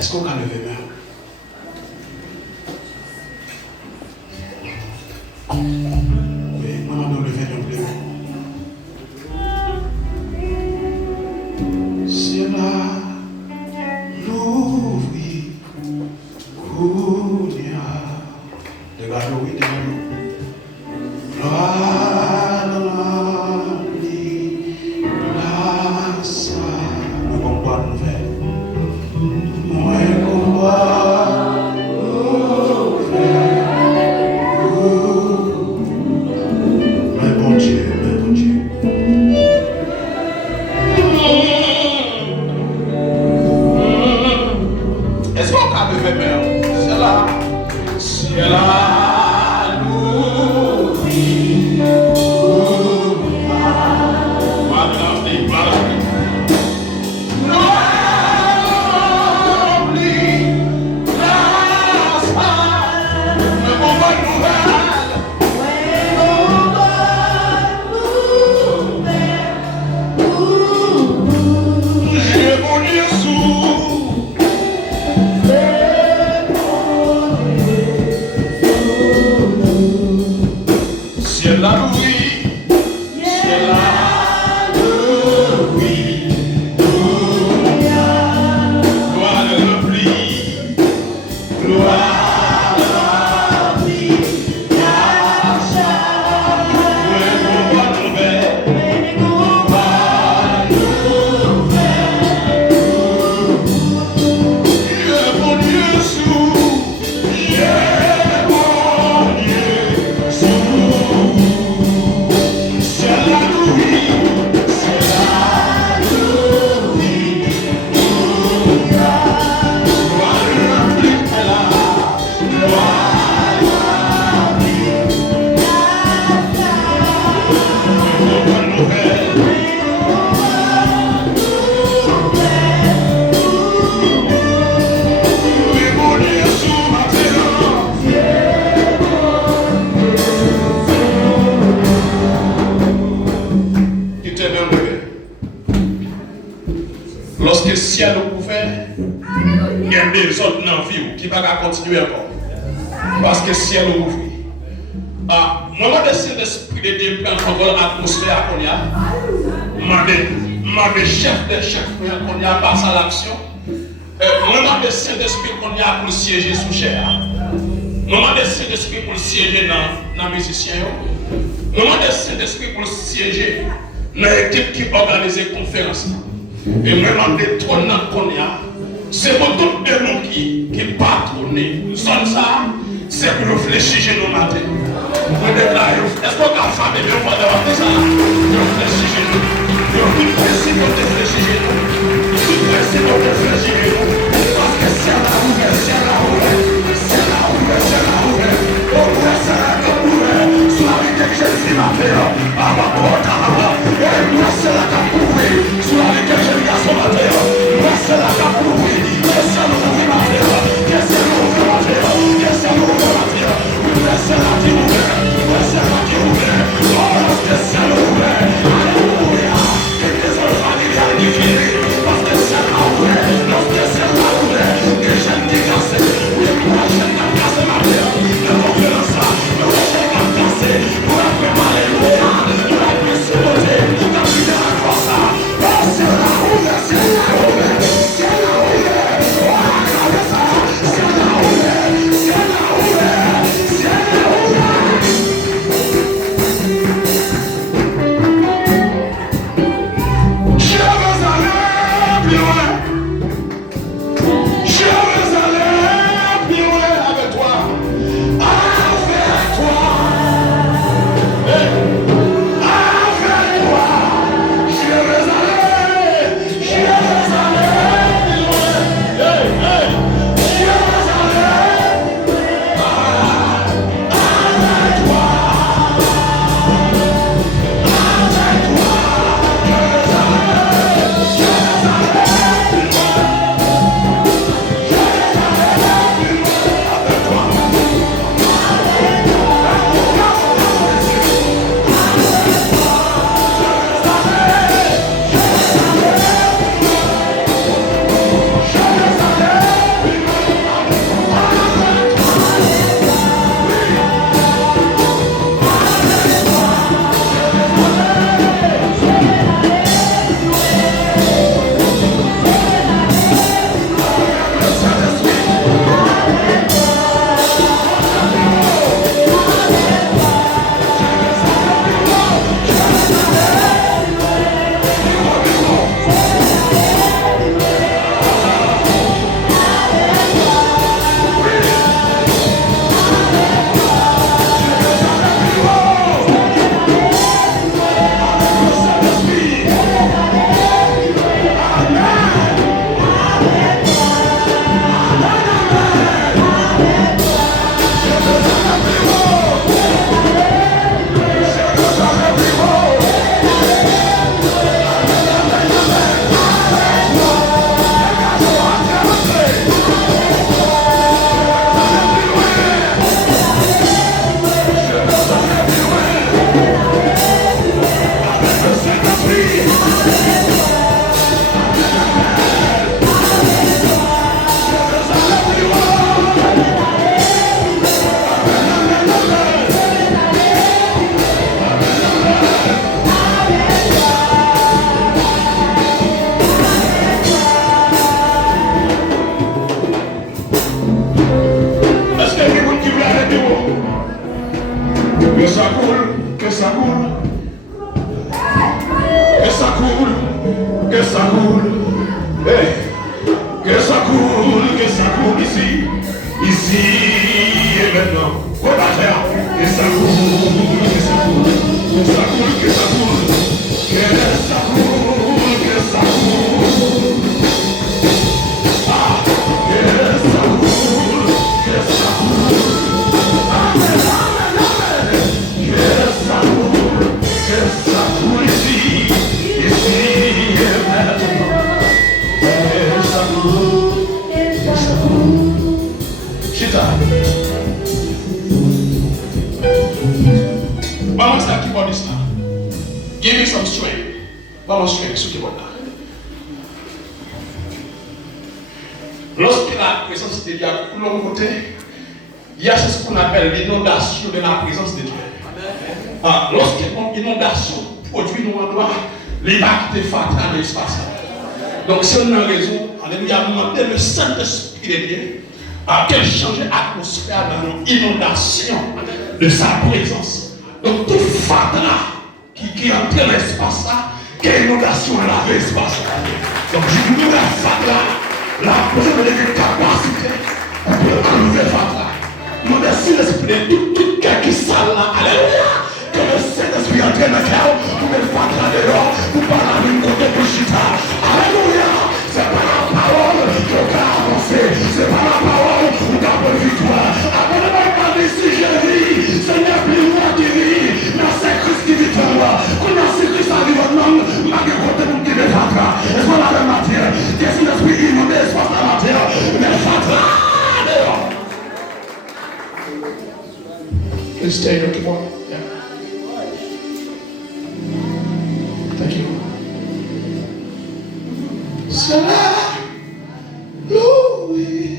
Est-ce qu'on a levé main? Oui, maman doit lever un peu. C'est là, l'ouvrir, Kounia. Regarde, oui, regarde. Lorsque le ciel est ouvert, il y a des autres dans la vie qui ne vont pas continuer encore. Parce que le ciel est ouvert. Moi, je décide d'esprit de déplacer encore l'atmosphère qu'on y a. Moi, le chef des chefs qu'on y a passe à l'action. Moi, je décide d'esprit qu'on y a pour siéger sous chair. Moi, je décide d'esprit pour siéger dans les musiciens. Moi, je décide d'esprit pour siéger dans l'équipe qui organise les conférences. Et vraiment des trônes qu'on y a, c'est pour tout le monde qui patronne. Zone ça, c'est pour réfléchir chez nous matin. Est-ce qu'on a famille de moi d'avoir ça? Réfléchir chez nous. Réfléchir chez nous. Réfléchir chez nous. Parce que c'est là ouvert, c'est là ouvert. C'est là ouvert, c'est là ouvert. Ouvert, c'est là ouvert. Soit avec Jésus matin. Et moi, c'est là qu'à prouver. Soit avec Jésus garçon matin. Moi, c'est là qu'à prouver. C'est là ouvert matin. C'est là ouvert matin. C'est là ouvert matin. C'est là qui ouvert. C'est là qui ouvert. C'est là ouvert. Alléluia. Et les autres familiales diffusées. Parce que c'est là ouvert. Parce que c'est là ouvert. Que j'aime décasser. Et moi, j'aime casser ma terre. Ne comprenez ça. Mais j'aime casser. Pour après, alléluia. Pour après, c'est beauté. Pour après, la croix. que ça coule ici, ici et maintenant. Au bataille, que ça coule, que ça coule, que ça coule, que ça coule, que ça coule, que ça coule. Ah, que ça coule, que ça coule. Amen, amen, amen. Que ça coule ici, ici et maintenant. Chita. Vamos estar aqui para estar. Give me some strength. Vamos strength, isso que vai dar. Lorsque la présence de Dieu a pour l'autre côté, il y a ce qu'on appelle l'inondation de la présence de Dieu. Lorsqu'une inondation produit nos endroits, il va quitter Fatra de l'espace. Donc, c'est une raison, alléluia, demander le Saint-Esprit de Dieu à qu'elle change l'atmosphère dans une inondation de sa présence. Donc, tout Fatra qui entre dans l'espace, quelle inondation elle avait l'espace. Donc, je vous dis la Fatra, la présence de Dieu capacité pour enlever Fatra. Nous merci l'Esprit de tout cœur qui sale là, alléluia. Que le Saint-Esprit entre dans le cœur, pour le Fatra dehors, pour parler à une côté pour Chita. Alléluia. C'est pas la parole que tu as avancé. C'est pas la parole où tu as bonne victoire. Abonnez-moi ici, je vis. Seigneur, plus-moi qui vis. Mais c'est Christ qui vit en moi. Quand c'est Christ arrive en nous, malgré côté pour qui me Fatra. Est-ce qu'on a la matière? Qu'est-ce que l'Esprit inondé espace la matière? Mais Fatra dehors. Please stay here, keep on. Yeah. Thank you. Salah, Louis,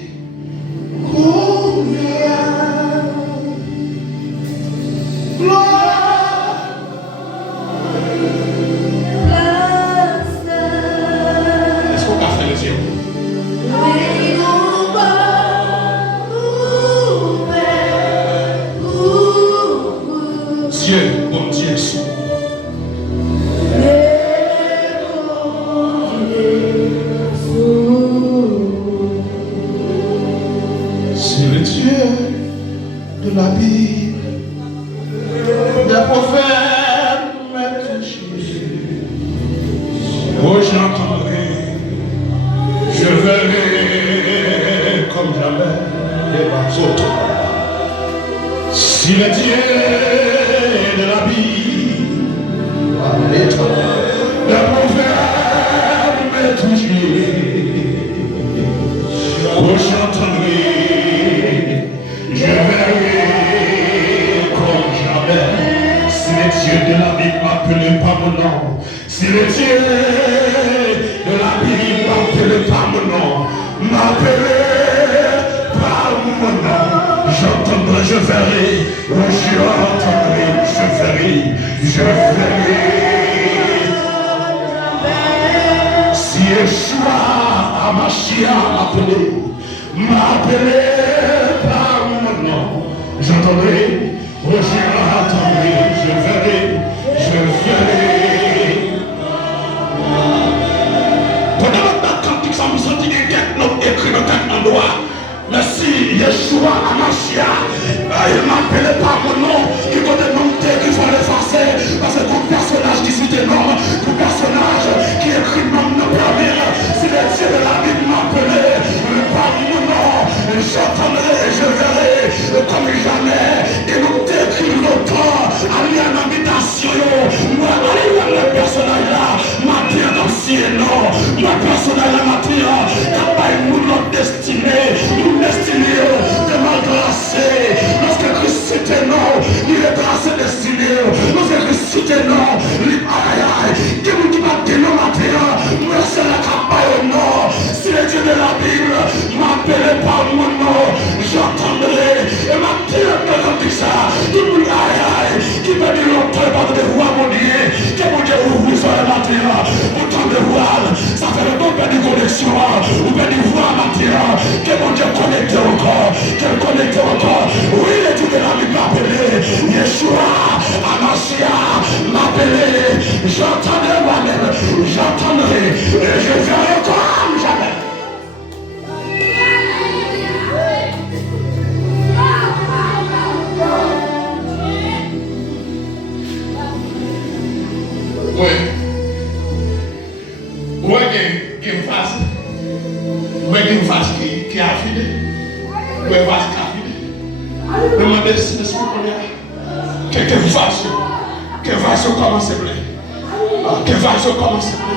Est-ce qu'on peut faire les yeux? Dieu, bon Dieu, c'est le Dieu de la Bible, des prophètes m'a touché. Oh, j'entendrai, je verrai comme jamais les autres. Si le Dieu de la Bible, des prophètes m'a touché. Oh, j'entendrai, je verrai comme jamais. Si le Dieu de la Bible m'appelait par mon nom, si le Dieu de la Bible m'appelait par mon nom, m'appelait par mon nom, j'entendrai, je verrai, je entendrai, je verrai, je verrai. Si Yeshua Hamashiach m'appelait par mon nom, j'entendrai, je entendrai, je verrai, je verrai. Pendant le temps, quand tu sens qu'il y a quelqu'un écrit dans quelques endroits, mais si Yeshua Hamashiach, il m'appelait par mon nom, il faut démonter qu'il faut l'effacer, parce que tout personnage qui suit énorme, tout personnage qui écrit mon nom premier, si le Dieu de la Bible m'appelait par mon nom, j'entendrai, je verrai, comme jamais, et nous décrit longtemps, aller en habitation, moi, aller dans le personnage là, m'attire dans le ciel, non, le personnage là m'attire, car pas une notre destinée, nous destinée de malgracé, lorsque Christ c'était non, il est gracé destiné, lorsque Christ c'était non, il aïe aïe, qui vous dit ma dénom m'attire, moi c'est la campagne au nord, si le Dieu de la Bible m'appelait par mon nom, j'entendrai, et m'attire comme ça, qui vous dit aïe aïe, qui me dit longtemps par de voix mon Dieu, que mon Dieu ouvre sur la matière, autant de voix, ça fait le bon de connexion, ou bien de voix matière, que mon Dieu connecte encore, qu'elle connecte encore, oui le Dieu de la Bible m'appelait, Yeshua, Hamashiach m'appelait, j'entendrai moi-même, j'entendrai, et je verrai comme jamais. Moi, j'ai une vase qui a vidé. Moi, une vase qui a vidé. Je demande si l'esprit qu'on a. Que vase commence à blé. Que vase commence à blé.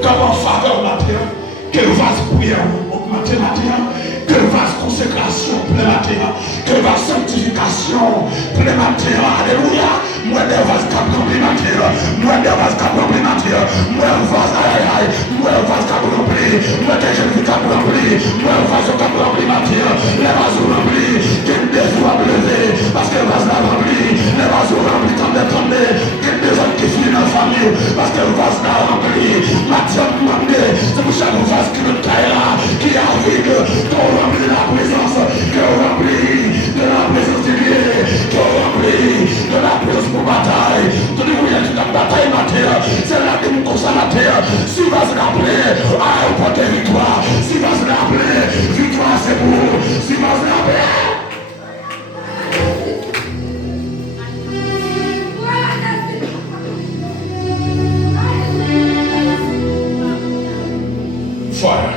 Comment faveur la terre. Que vase prière augmenter la terre. Que vase consécration plein la terre. Que vase sanctification plein la terre. Alléluia. Moi, des vases qui rempli la terre. Moi, des vases qui rempli la terre. Moi, vase aïe. Moi, vase qui rempli. Moi, des jeunes qui rempli. Moi, vase qui rempli la terre. Les vases remplis. Qui des fois lever. Parce que vase là rempli. Les vases remplis comme des tombés. Qui des hommes qui finissent dans la famille. Parce que vase là rempli. La terre demandée. C'est pour chaque vase qui nous taille là. Qui arrive. Qu'on remplit la présence. Qu'on remplit de la présence de Dieu. Qu'on remplit de la présence pour bataille. Tout le monde est dans la bataille matin. C'est là que nous consommatons la terre. Si va se rappeler, ah, on porte victoire. Si va se rappeler, victoire c'est pour. Si va se rappeler. Fire.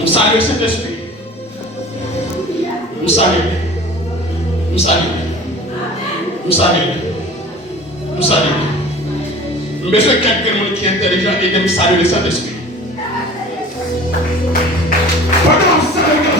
On salue cet esprit. On salue. On salue. On salue. On salue. Mais c'est quelqu'un qui est intelligent et qui salue le Saint-Esprit. Pendant que Samuel,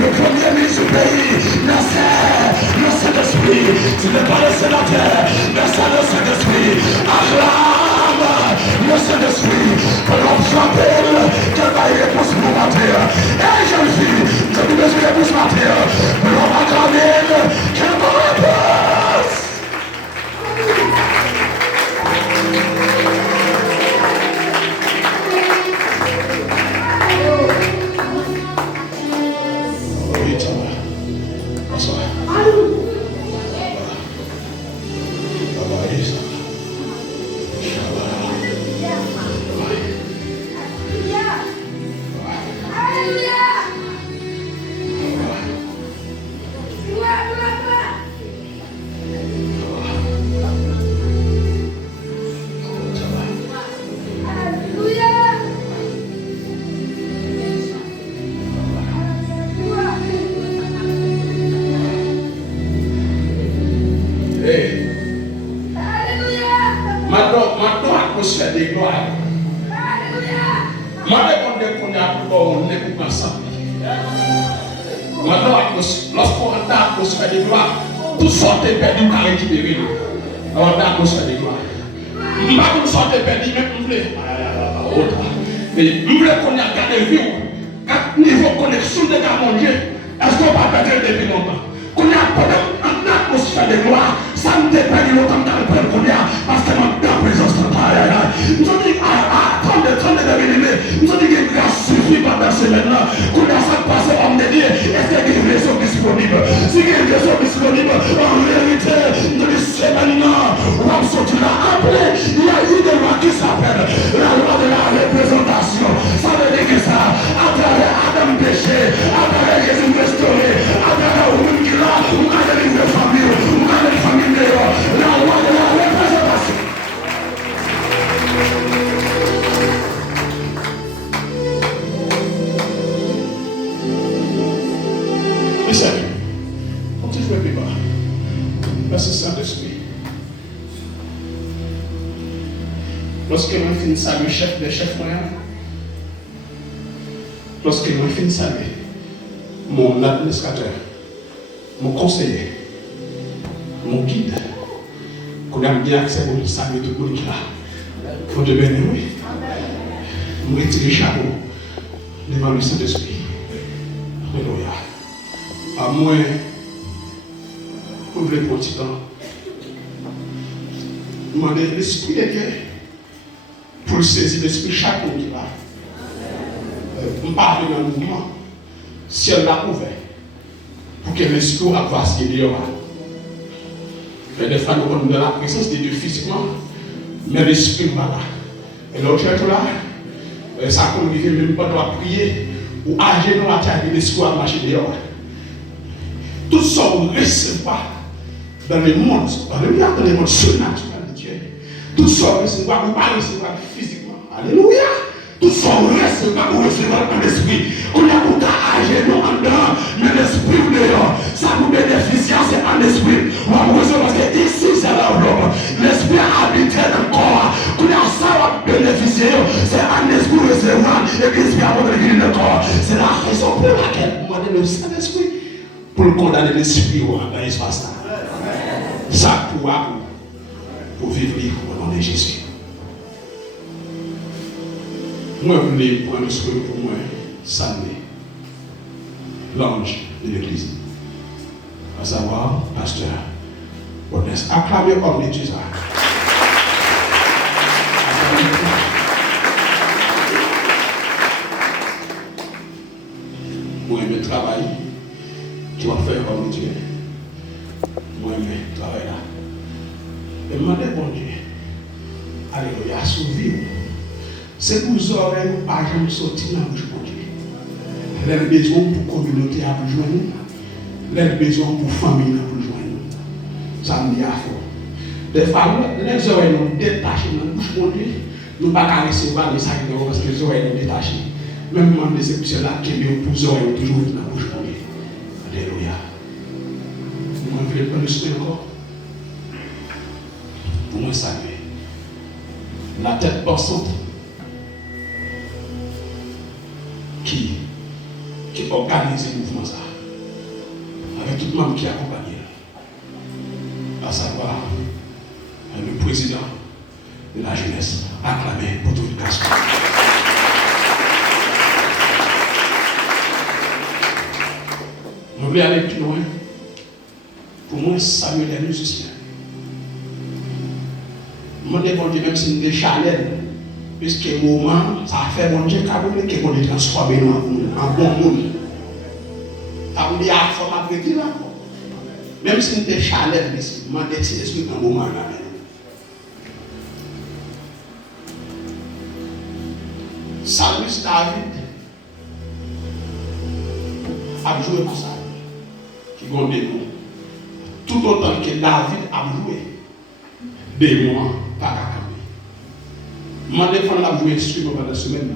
le premier ministre du pays, le Saint-Esprit, ce n'est pas le sénateur, mais c'est le Saint-Esprit. Acclame le Saint-Esprit, que l'on s'appelle, que va y réponse pour matin. Et jeune fille, je vous dis que vous matin, l'on va acclamer, que vous réponse. Maintenant, atmosphère de gloire. Maintenant, on est pour ça. Maintenant, lorsqu'on entend l'atmosphère de gloire, tout sorte est perdu par récupérer. On entend l'atmosphère de gloire. Maintenant, tout sorte est perdu, même vous voulez. Mais vous voulez qu'on ait gardé vie. Quatre niveaux de connexion de mon Dieu. Est-ce qu'on va perdre depuis longtemps? Qu'on a une atmosphère de gloire, ça ne dépend pas longtemps dans le peuple qu'on a, parce que dans la présence de Dieu. Nous avons dit, attendez de venir. Nous avons dit que grâce suffit pendant cette semaine-là. Qu'on a ça passé en Dieu. Est-ce qu'il y a une raison disponible? Si il y a une raison disponible, en vérité, nous disons c'est maintenant. On va sortir là. Après, il y a eu des lois qui s'appellent la loi de la représentation. Ça veut dire que ça, à travers Adam péché, à travers Jésus restauré, à travers Oum qui l'a, on a une famille, on a une famille meilleure. La loi de la représentation. Listen, quand tu fais des bas, merci Saint-Esprit. Lorsque l'on finit ça, le chef des chefs moyens, lorsque l'on finit ça, mon administrateur, mon conseiller, mon guide, qu'on a bien accès au salut de tout le monde qui est là. Il faut te bénir, oui. Nous retirons le chapeau devant le Saint-Esprit. Alléluia. À moins, vous voulez pour petit temps, Demandez l'Esprit de Dieu pour saisir l'Esprit chacun qui va. On parle dans le mouvement. Si elle l'a ouvert, pour que l'Esprit a passé dehors. Mais des fois, nous sommes dans la présence de Dieu physiquement, mais l'Esprit va là. Et là, ça qu'on ne même pas doit prier ou agir dans la terre de l'Esprit à marcher dehors. Tout ça, on ne reste pas dans le monde, dans le monde surnaturel de Dieu. Tout ça, on ne reste pas physiquement. Alléluia. Tout ça, on ne reste pas pour recevoir dans l'esprit. On a pour agir en dedans, mais l'esprit dehors. Ça nous bénéficie, c'est en esprit. On va recevoir parce que ici, c'est l'enveloppe. L'esprit a habité dans le corps. On a ça, on va bénéficier. C'est en esprit recevoir. Et puis l'esprit a montré le corps. C'est la raison pour laquelle on demande le Saint-Esprit pour le condamner l'esprit dans l'espace là. Ça pour vivre libre au nom de Jésus. Moi, je voulais prendre le souhait pour moi, saluer l'ange de l'église, à savoir, pasteur Bonnes. Acclamez homme de Dieu. Moi, je vais travailler, qui va faire homme de Dieu. Moi, je vais travailler là. Et demandez bon Dieu, alléluia, survivre. C'est pour vous oreilles, pas jamais sortir dans la bouche de Dieu. Les besoins pour la communauté à vous joindre, les besoins pour la famille à vous joindre. Ça me dit à fort. Des fois, les oreilles sont détachées dans la bouche de Dieu. Nous ne pouvons pas recevoir les sacs parce que les oreilles sont détachées. Même moi, c'est pour cela que les oreilles toujours dans la bouche de Dieu. Alléluia. Vous voulez prendre le souhait encore? Pour moi, saluer. La tête pensante. Qui organise le mouvement ça, avec tout le monde qui accompagne, à savoir le président de la jeunesse, acclamé pour tout le gospel. Je voulais aller plus loin pour moi saluer les musiciens. Je me demande même si c'est des chalets. Puisque le moment, ça fait bon Dieu qui est bon de transformer en bon monde. Ça veut dire qu'il faut m'apprêter là. Même si nous sommes chaleurs ici, je demande si c'est un moment là. Salut David a joué pour ça. Qui vont des mots. Tout autant que David a joué des mots par la caméra. Je défends la jouer instrument pendant la semaine.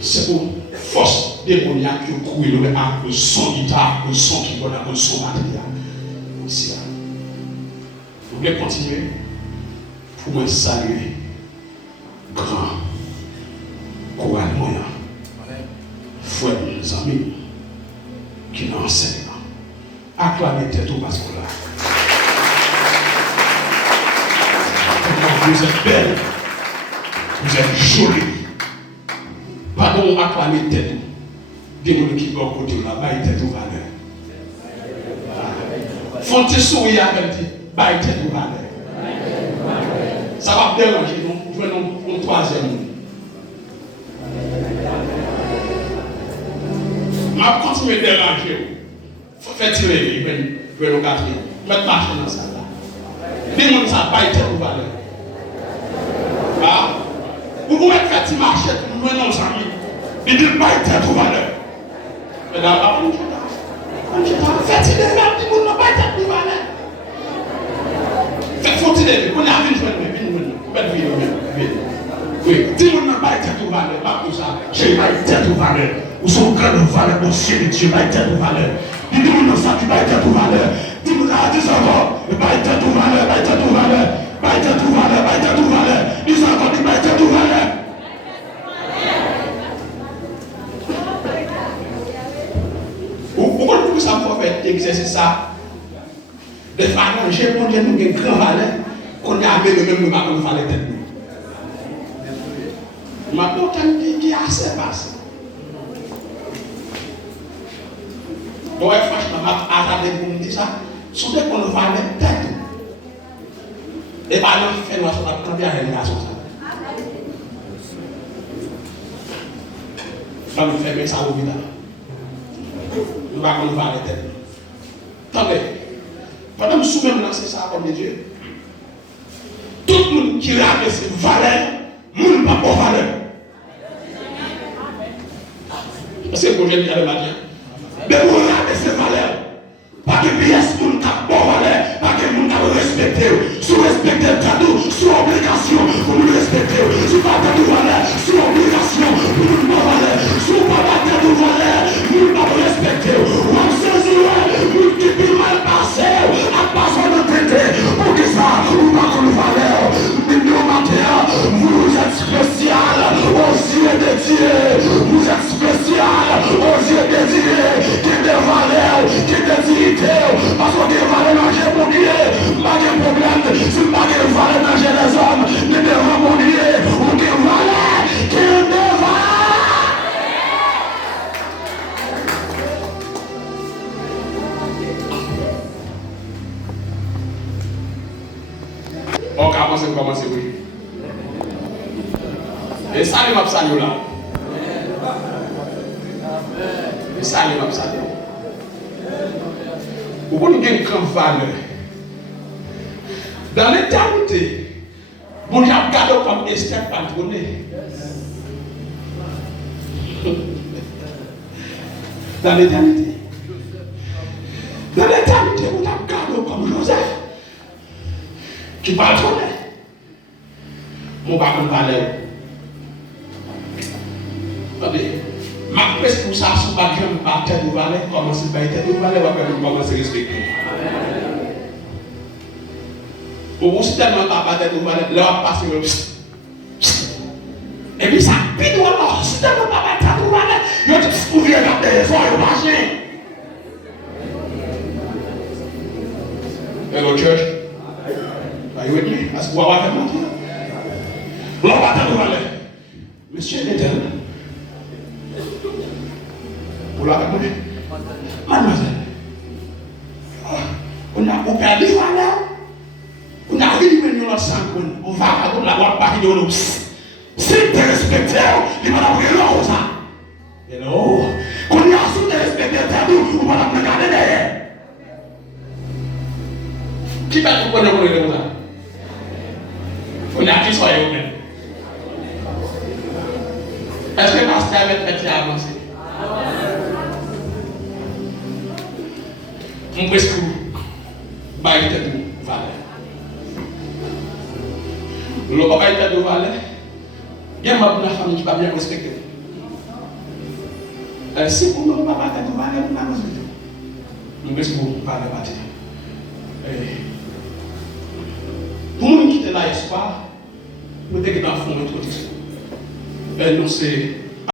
C'est pour force démoniaque qui court avec le son guitare, le son qui va dans le son matériel. Vous voulez continuer pour me saluer grand, courage moyen, frères mes amis qui nous enseignent. Acclamez tête au pasteur là. Vous êtes belle, vous êtes jolie. Pardon, acclamez tête. Des gens qui vont côté là, baille tête au valeur. Fonte sourire avec dit, baille tête au valeur. Ça va déranger, nous venons au troisième. Je vais continuer de déranger. Faites tirer, je vais le quatrième. Faites marcher dans ça là. Des gens ça baille tête au valeur. Vous pouvez faire petit marché, nous menons nos amis. Il dit pas être tout valeur. Mais là, faites-il des verres, il ne pas être tout valeur. Faut-il des verres, on a vu une oui, dis-moi n'a pas été tout valeur, pas pour ça. J'ai pas été tout valeur. Ou son grand valeur, mon ciel de Dieu, pas été tout valeur. Dis-moi ça, tu pas été tout valeur. Dis-moi ça, dis encore, pas été tout valeur, pas été tout valeur. Pas été tout valeur, pas été tout valeur. Dis encore, tu pas été tout valeur. Pourquoi nous savons faire exercer ça? Des fois, j'ai répondu à nous une grande valeur qu'on a amené le même moment qu'on fallait être nous. Ma mentalité qui est assez basse. Donc, franchement, je vais attendre pour me dire ça. Soudain qu'on va mettre tête. Et pas non, fait nous sur la camper à une relation. Quand nous faisons ça au vide, nous ne pouvons pas arrêter. Attendez, pendant que nous sommes lancés ça comme Dieu, tout le monde qui rame ses valeurs, nous ne pouvons pas valeur. Parce que le projet de Maria, mais vous rame ses valeurs. Pas que pièce pour nous bon valeur, pas que nous respecter. Si vous respectez le cadeau, sous obligation pour nous respecter. Si vous pas de valeur, sous obligation pour nous pas valeur. Si vous pas de valeur, nous ne pas respecter. Ou en saisir, nous qui peut mal passer, à passer de traité. Pour que ça, vous pas de valeur. Nous matin, vous êtes spécial aux yeux de Dieu. Vous êtes spécial aux yeux de Dieu. Qui de valeur, qui de dignité. Parce que des valeurs dans Dieu pour Dieu, pas de problème. Si pas de valeur dans Dieu des hommes, ne devons pas Dieu. Ou des valeurs qui devant. On commence, oui. Et ça, il m'a salué là. Et ça, il m'a salué. Vous connaissez une grande valeur. Dans l'éternité, vous avez gardé comme Esther patronnée. Dans l'éternité. Dans l'éternité, vous avez gardé comme Joseph. Qui patronnait. Mon pas comme valeur. Attendez. Ma presse pour ça, si pas que je pas tête de valeur, commencez par tête de valeur, après vous commencez à respecter. Pour vous, si tellement pas tête de valeur, là, on passe le. Et puis ça, puis nous, alors, si tellement pas tête de valeur, vous venez regarder les soins, vous marchez. Hello, church. Are you with me? Est-ce que vous avez fait mentir? Là, on va tête de valeur. Monsieur l'éternel. Pour la répondre, mademoiselle, on a perdu valeur, on a réuni notre sang, on va l'avoir parlé de nous. Si tu respectes, il va l'envoyer là comme ça. Hello, quand on a su de respecter, on va la regarder derrière. Qui va te connaître pour le ça? On a qui soit humain. Est-ce que le pasteur avait fait avancer? Mon presque pas été de valeur. Le papa était de valeur. Il y a ma famille qui va bien respecter. Si pour nous, papa était de valeur, nous n'avons pas respecté. Mon presque pas de bâtir. Pour nous quitter là, espoir, nous sommes dans le fond de notre discours. Nous, c'est